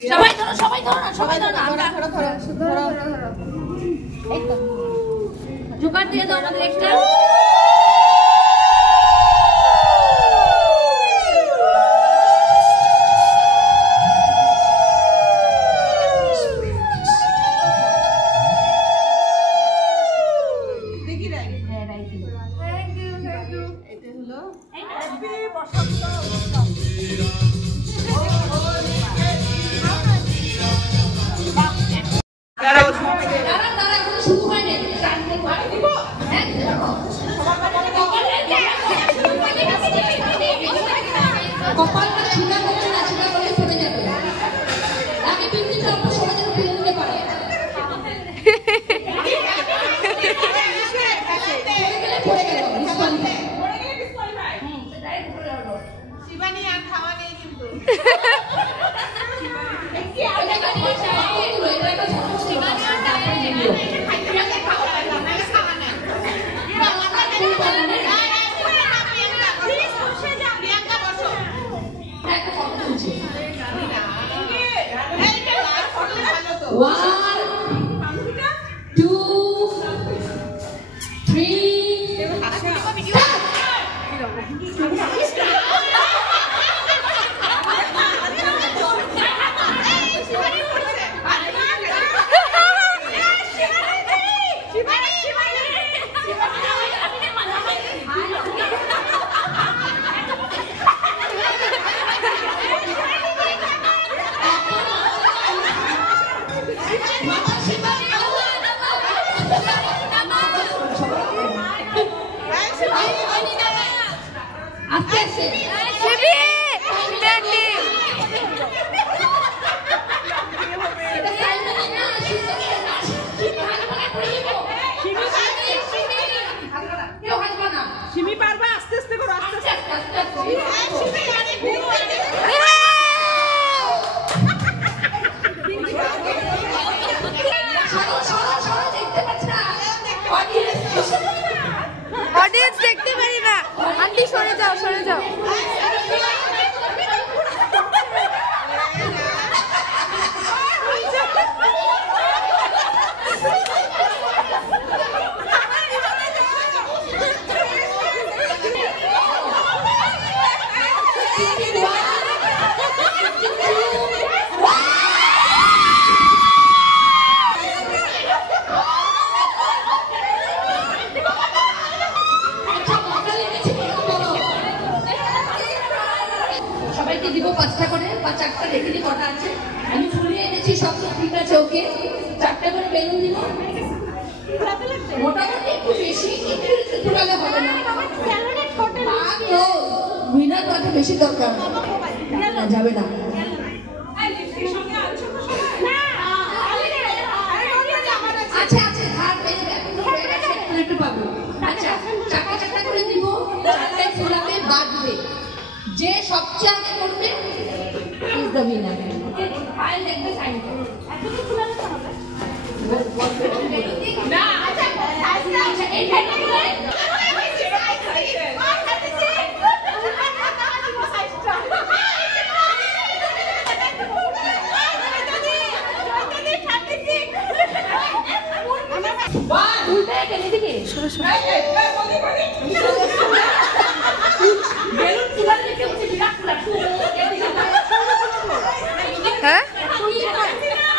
সবাই ধরো সবাই ধরো না সবাই ধরো আমরা ধরো এই তো জোকার দিয়ে দাও আমাদের একটা দেখি রাই হ্যাঁ রাই ছিল থ্যাংক ইউ এটা হলো হ্যাপি বসন্ত উৎসব কপালটা ছিনা করছে না ছিনা করলে পড়ে যাবে আগে পিন্দিটা অল্প সবাই যেন ফেলে দিতে পারে পড়ে গেল শিবানী আর খাওয়া নেই কিন্তু ऑडियंस देखते पारी ना आंटी सरे जाओ সবাইকে দিব 5টা করে বা 4টা দেখে নি কটা আছে আমি ফুলিয়ে এনেছি সব ঠিক আছে ওকে 4টা করে বেলুন দিব মোটামুটি একটু বেশি একটু ফুলালে হবে না তো উইনার কথা বেশি দরকার না যাবে না আচ্ছা ধার বের একটু পাবো আচ্ছা 4টা করে দিব 4টায় ফুলাবে বাঁধবে যে সবচেয়ে আগে করবে ইজ দ্য উইনার ফাইল দেখবে সাইন এতটুকু ফুলালে তো হবে না আচ্ছা এই ফাইলটা উল্টে গেলে দিকে সরো বেলুন ফুলালে কেউ বিরাট ফুলা হ্যাঁ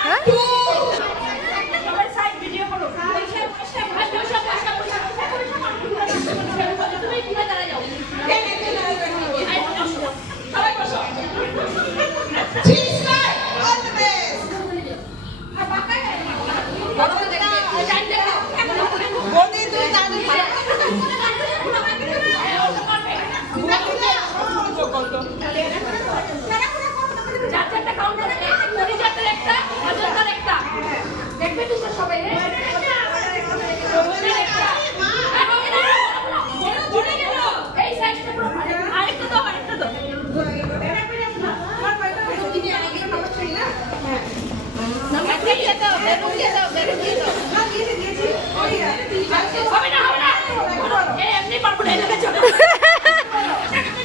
হ্যাঁ সবাই সাইড ভিডিও করো তুমি কিনা দাঁড়া যাও সবাই বসো ঠিক আছে অল দ্য বেস্ট আর বাবা বড় দেখবে টাইম দেখো বডি তুই জানিস চারটা কাউন্টারে পরিচালকের একটা অজন্তার একটা দেখবে তো সবাই এই সাইজটা পুরো আরেকটা দাও হবে না এমনি পারবো না এটা চলো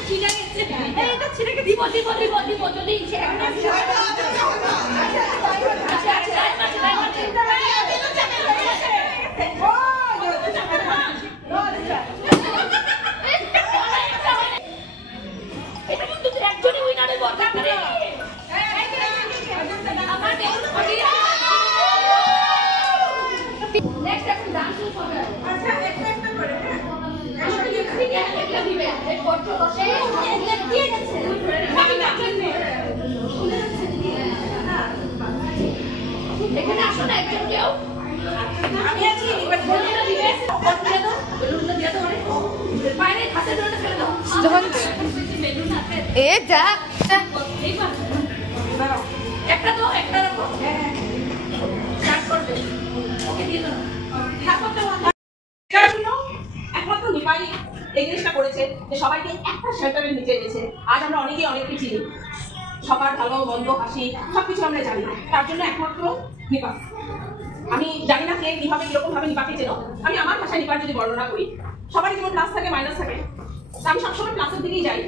ঠিক আছে এটা ছেড়ে দিব যদি কেউ আমি আছি এবার বেলুনটা দিয়ে দাও বেলুনটা দিয়ে দাও বাইরে হাতে ধরে ফেলে দাও যখন বেলুন হাতে এ যা এইবার একটা দাও একটা রাখো স্টার্ট করবে ওকে দিয়ে দাও একমাত্র নিপাই এই জিনিসটা করেছে যে সবাইকে একটা শেল্টারের নিচে এনেছে। আজ আমরা অনেকেই অনেককে চিনি, সবার ভালো মন্দ হাসি সবকিছু আমরা জানি, তার জন্য একমাত্র নিপা। আমি জানি না কে কিভাবে কিরকম ভাবে নিপাকে চেনো, আমি আমার ভাষায় নিপার যদি বর্ণনা করি, সবারই যেমন প্লাস থাকে মাইনাস থাকে, আমি সবসময় প্লাসের দিকেই যাই।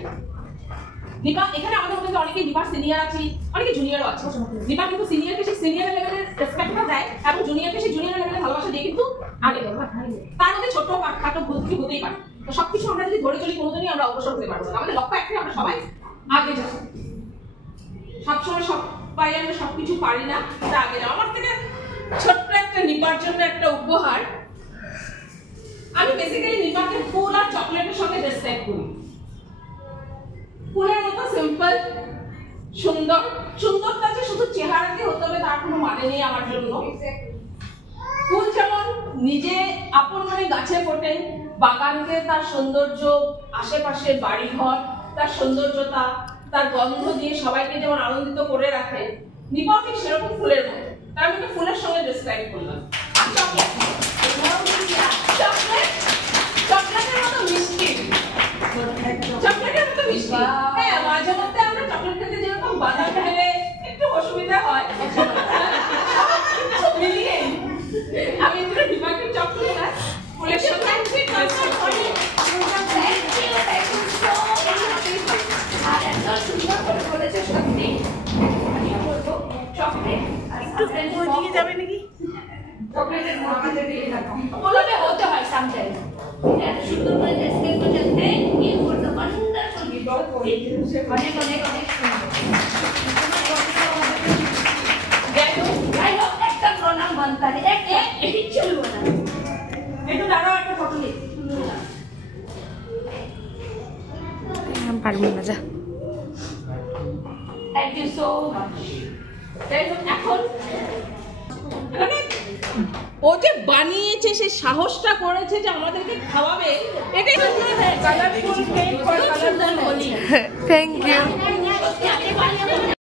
নিপা এখানে আমাদের মধ্যে অনেকেই নিপার সিনিয়র আছি, অনেকে জুনিয়রও আছে। নিপা কিন্তু সিনিয়রকে সেই সিনিয়র লেভেলের রেসপেক্টটা দেয় এবং জুনিয়রকে সেই জুনিয়র লেভেলের ভালোবাসা দিয়ে কিন্তু আগে তার মধ্যে ছোট খাটো ভুল ত্রুটি হতেই পারে। তো সবকিছু আমরা যদি ধরে চলি কোনোদিনই আমরা অগ্রসর হতে পারবো না। আমাদের লক্ষ্য একটাই, আমরা সবাই আগে যাব। সবসময় সবাই আমরা সবকিছু পারি না, তা আগে যাও। আমার থেকে ছোট্ট একটা নিপার জন্য একটা উপহার। আমি বেসিক্যালি নিপাকে ফুল আর চকলেটের সঙ্গে ডেসক্রাইব করি। ফুলের মতো সিম্পল, সুন্দর। সুন্দরটা যে শুধু চেহারাতে হতে হবে তার কোনো মানে নেই আমার জন্য। ফুল যেমন নিজে আপন মনে গাছে ফোটে, বাগানকে তার সৌন্দর্য, আশেপাশে বাড়িঘর তার সৌন্দর্যতা, তার গন্ধ দিয়ে সবাইকে যেমন আনন্দিত করে রাখে, নিপাও ঠিক সেরকম ফুলের মতো। তার আমি ফুলের সঙ্গে ডেসক্রাইব করলাম। চকলেটের মতো মিষ্টি, চকলেটের মতো মিষ্টি। হ্যাঁ, মাঝে মধ্যে আমরা চকলেট খেতে যেরকম বাদাম খেলে একটু অসুবিধা হয়, মিলিয়ে আমি একটু ডিমান্ডিং চকলেট না ফুলের সঙ্গে করি। আর এত সুন্দর করে বলেছে সত্যি। আমি বলবো চকলেট একটু ওদিকে যাবে নাকি? চকলেটের মধ্যে দিয়ে রাখো বলতে হতে হয় সামটাইম। এত সুন্দর করে ডেসক্রাইব করতে you for the wonderful gift অনেক অনেক অনেক সুন্দর। যাই হোক একটা প্রণাম বান্তারে একটা কিচ্ছু বলবো না। একটু দাঁড়াও, একটা ফটো নিই। পারবো না যা। Thank you so much. যাই হোক এখন ও যে বানিয়েছে, সে সাহসটা করেছে যে আমাদেরকে খাওয়াবে, এটাই colourful cake for colourful Holi. Thank you. সত্যি আমি বানিয়ে